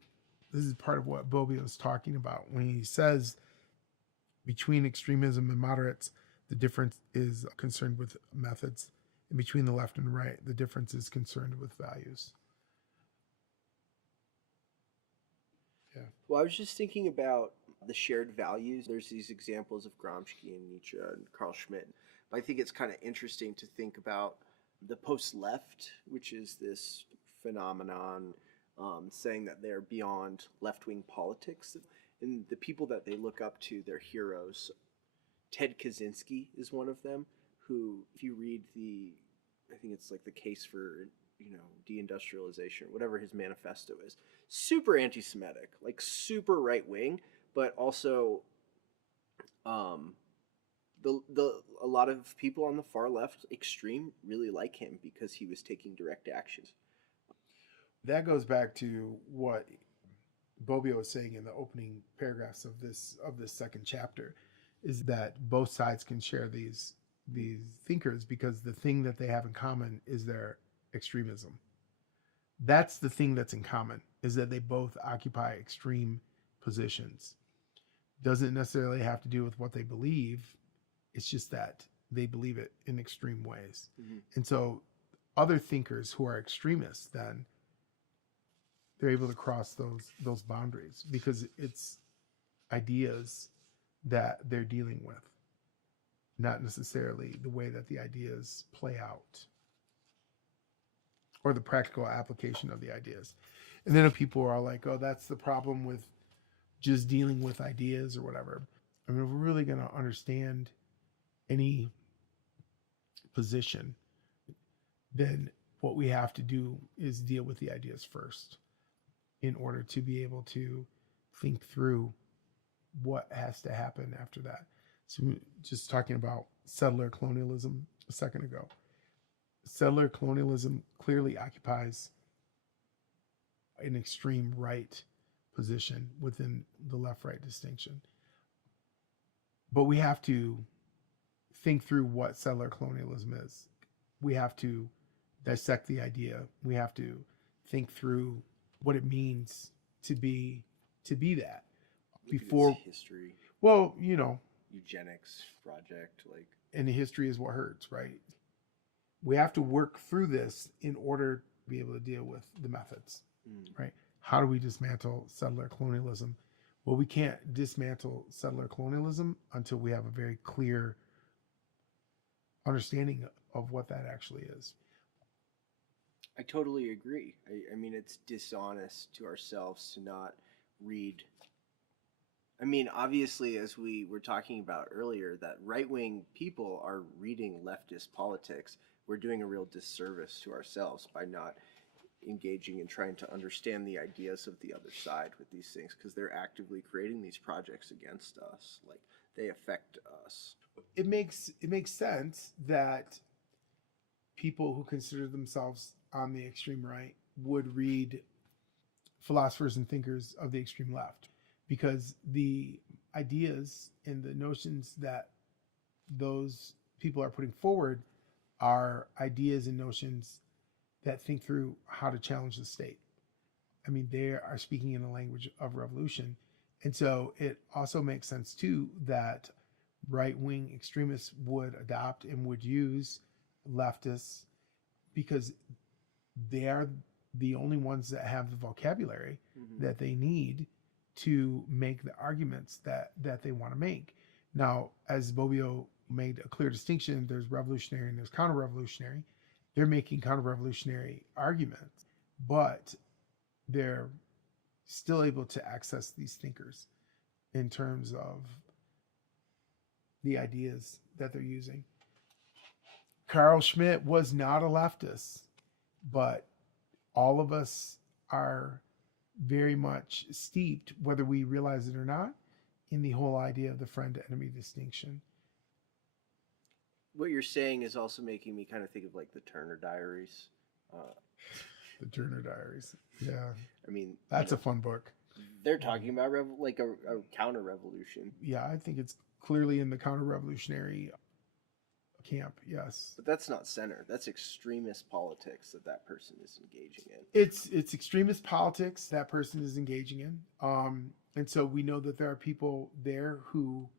this is part of what Bobbio is talking about when he says between extremism and moderates, the difference is concerned with methods. And between the left and the right, the difference is concerned with values. Yeah. Well, I was just thinking about the shared values. There's these examples of Gramsci and Nietzsche and Carl Schmitt. But I think it's kind of interesting to think about the post-left, which is this phenomenon saying that they're beyond left-wing politics. And the people that they look up to, their heroes. Ted Kaczynski is one of them, who, if you read I think it's like the case for, deindustrialization, or whatever his manifesto is, super anti-Semitic, like super right-wing, but also a lot of people on the far left extreme really like him because he was taking direct actions. That goes back to what Bobbio was saying in the opening paragraphs of this second chapter, is that both sides can share these thinkers because the thing that they have in common is their extremism. That's the thing that's in common, is that they both occupy extreme positions. Doesn't necessarily have to do with what they believe. It's just that they believe it in extreme ways. Mm-hmm. And so other thinkers who are extremists, then they're able to cross those boundaries because it's ideas that they're dealing with, not necessarily the way that the ideas play out or the practical application of the ideas. And then if people are like, oh, that's the problem with just dealing with ideas or whatever. I mean, if we're really going to understand any position, then what we have to do is deal with the ideas first in order to be able to think through what has to happen after that. So just talking about settler colonialism a second ago. Settler colonialism clearly occupies an extreme right position within the left-right distinction. But we have to think through what settler colonialism is. We have to dissect the idea. We have to think through what it means to be that. Before history. Well, Eugenics project, and the history is what hurts, right? We have to work through this in order to be able to deal with the methods, right? How do we dismantle settler colonialism? Well, we can't dismantle settler colonialism until we have a very clear understanding of what that actually is. I totally agree. I mean, it's dishonest to ourselves to not read. I mean, obviously, as we were talking about earlier, that right-wing people are reading leftist politics. We're doing a real disservice to ourselves by not engaging and trying to understand the ideas of the other side with these things, because they're actively creating these projects against us. Like, they affect us. It makes sense that people who consider themselves on the extreme right would read philosophers and thinkers of the extreme left, because the ideas and the notions that those people are putting forward are ideas and notions that think through how to challenge the state. I mean, they are speaking in the language of revolution. And so it also makes sense too that right-wing extremists would adopt and would use leftists because they are the only ones that have the vocabulary that they need to make the arguments that they want to make. Now, as Bobbio made a clear distinction, there's revolutionary and there's counter-revolutionary. They're making counter-revolutionary arguments, but they're still able to access these thinkers in terms of the ideas that they're using. Carl Schmitt was not a leftist, but all of us are very much steeped, whether we realize it or not, in the whole idea of the friend-enemy distinction. What you're saying is also making me kind of think of like the Turner Diaries. The Turner Diaries, yeah. I mean, that's a fun book. They're talking about like a counter-revolution. Yeah, I think it's clearly in the counter-revolutionary camp, yes. But that's not center. That's extremist politics that person is engaging in. It's extremist politics that person is engaging in. And so we know that there are people there who,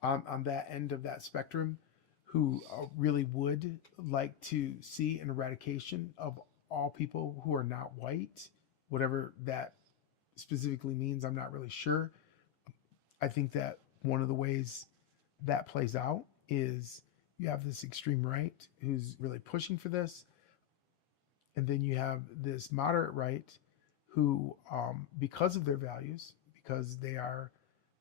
on that end of that spectrum, who really would like to see an eradication of all people who are not white, whatever that specifically means, I'm not really sure. I think that one of the ways that plays out is you have this extreme right who's really pushing for this, and then you have this moderate right who, because of their values, because they are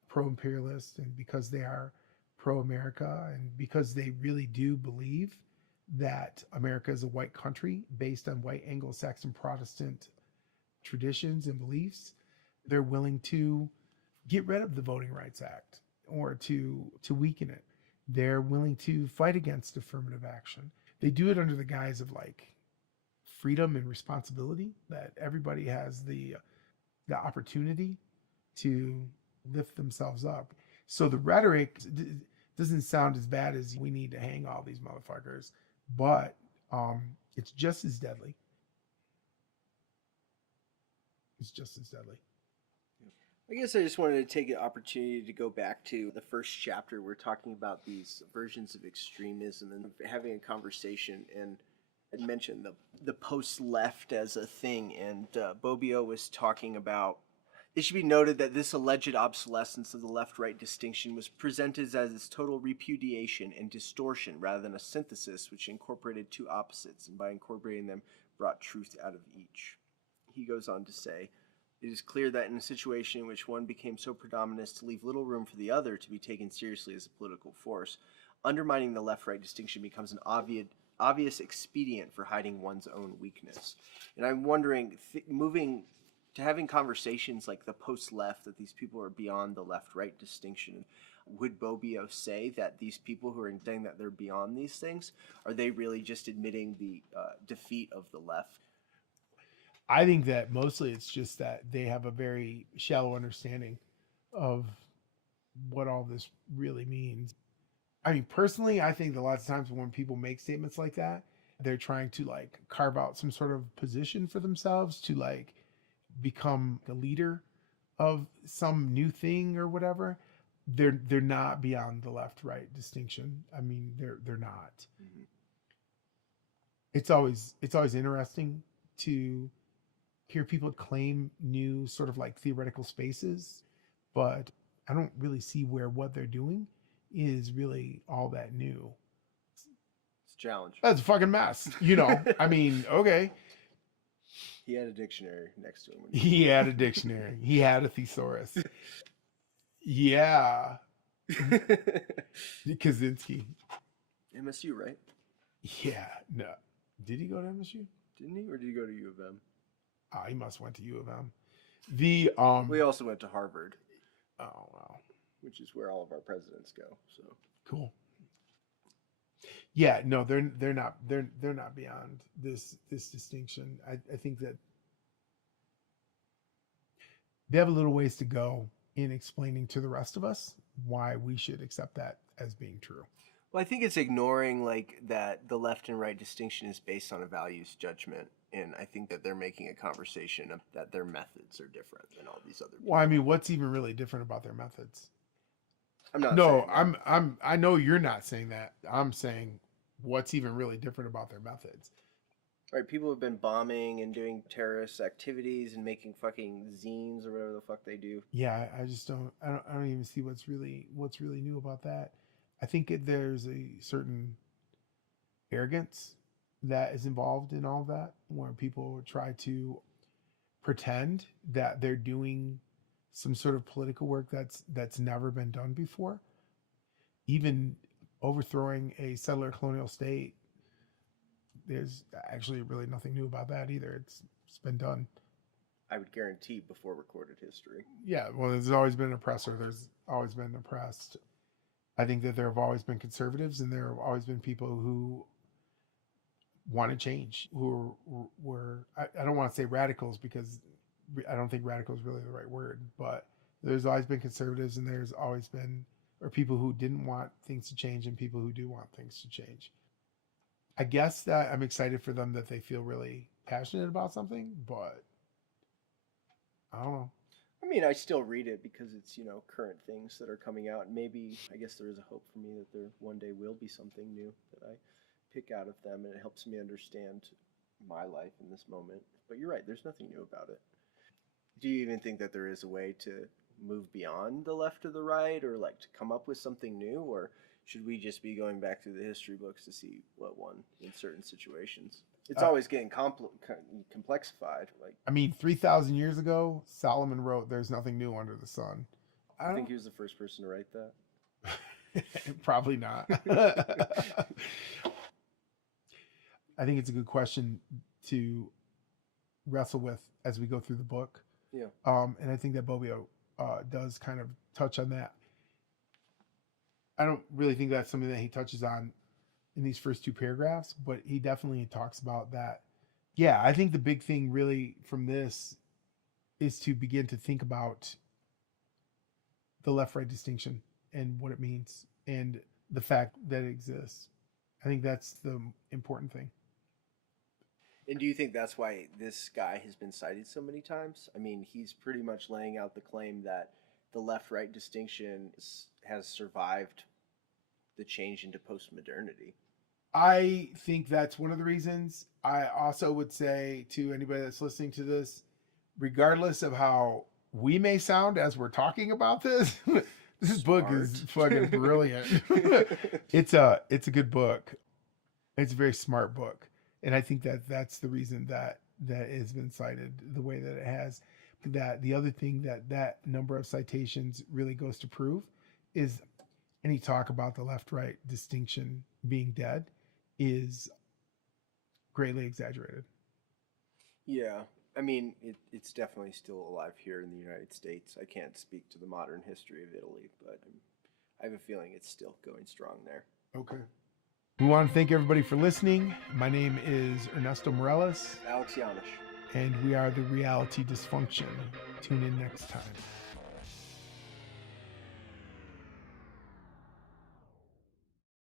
pro-imperialist and because they are pro-America and because they really do believe that America is a white country based on white Anglo-Saxon Protestant traditions and beliefs, they're willing to get rid of the Voting Rights Act or to weaken it. They're willing to fight against affirmative action. They do it under the guise of like freedom and responsibility, that everybody has the opportunity to lift themselves up. So the rhetoric doesn't sound as bad as we need to hang all these motherfuckers, but it's just as deadly. It's just as deadly. I guess I just wanted to take an opportunity to go back to the first chapter. We're talking about these versions of extremism and having a conversation, and I mentioned the post-left as a thing, and Bobbio was talking about, it should be noted that this alleged obsolescence of the left-right distinction was presented as its total repudiation and distortion rather than a synthesis which incorporated two opposites, and by incorporating them brought truth out of each. He goes on to say, it is clear that in a situation in which one became so predominant as to leave little room for the other to be taken seriously as a political force, undermining the left-right distinction becomes an obvious expedient for hiding one's own weakness. And I'm wondering, moving to having conversations like the post-left, that these people are beyond the left-right distinction, would Bobbio say that these people who are saying that they're beyond these things, are they really just admitting the defeat of the left? I think that mostly it's just that they have a very shallow understanding of what all this really means. I mean, personally, I think that lots of times when people make statements like that, they're trying to like carve out some sort of position for themselves to like become a leader of some new thing or whatever. They're not beyond the left right distinction. I mean, they're not. Mm-hmm. It's always interesting to hear people claim new sort of like theoretical spaces, but I don't really see where what they're doing is really all that new. It's a challenge. That's a fucking mess, you know. I mean, okay. He had a dictionary next to him. He had a dictionary. He had a thesaurus. Yeah. Kaczynski. MSU, right? Yeah. No. Did he go to MSU? Didn't he? Or did he go to U of M? He must went to U of M. We also went to Harvard. Oh wow. Which is where all of our presidents go. So cool. Yeah, no, they're not beyond this distinction. I think that they have a little ways to go in explaining to the rest of us why we should accept that as being true. Well, I think it's ignoring like that the left and right distinction is based on a values judgment. And I think that they're making a conversation of that their methods are different than all these other people. Well, I mean, what's even really different about their methods? I'm not. No, I know you're not saying that. I'm saying what's even really different about their methods. Right, people have been bombing and doing terrorist activities and making fucking zines or whatever the fuck they do. Yeah, I just don't. I don't even see what's really new about that. I think there's a certain arrogance that is involved in all of that, where people try to pretend that they're doing some sort of political work that's never been done before. Even overthrowing a settler colonial state, there's actually really nothing new about that either. It's been done. I would guarantee before recorded history. Yeah, well, there's always been an oppressor. There's always been oppressed. I think that there have always been conservatives, and there have always been people who want to change, who were I don't want to say radicals, because I don't think radical is really the right word, but there's always been conservatives, and there's always been or people who didn't want things to change and people who do want things to change. I guess that I'm excited for them that they feel really passionate about something, but I don't know. I mean, I still read it because it's, current things that are coming out. Maybe, I guess there is a hope for me that there one day will be something new that I pick out of them, and it helps me understand my life in this moment. But you're right, there's nothing new about it. Do you even think that there is a way to move beyond the left or the right, or like to come up with something new, or should we just be going back through the history books to see what won in certain situations? It's always getting complexified. Like, I mean, 3,000 years ago, Solomon wrote, "There's nothing new under the sun." I think he was the first person to write that. Probably not. I think it's a good question to wrestle with as we go through the book. Yeah. And I think that Bobbio does kind of touch on that. I don't really think that's something that he touches on in these first two paragraphs, but he definitely talks about that. Yeah, I think the big thing really from this is to begin to think about the left-right distinction and what it means and the fact that it exists. I think that's the important thing. And do you think that's why this guy has been cited so many times? I mean, he's pretty much laying out the claim that the left-right distinction has survived the change into postmodernity. I think that's one of the reasons. I also would say to anybody that's listening to this, regardless of how we may sound as we're talking about this, this book is fucking brilliant. It's a good book. It's a very smart book. And I think that that's the reason that has been cited the way that it has. That the other thing that number of citations really goes to prove is any talk about the left-right distinction being dead is greatly exaggerated. Yeah. I mean, it's definitely still alive here in the United States. I can't speak to the modern history of Italy, but I have a feeling it's still going strong there. Okay. We want to thank everybody for listening. My name is Ernesto Mireles. Alex Yanish. And we are the Reality Dysfunction. Tune in next time.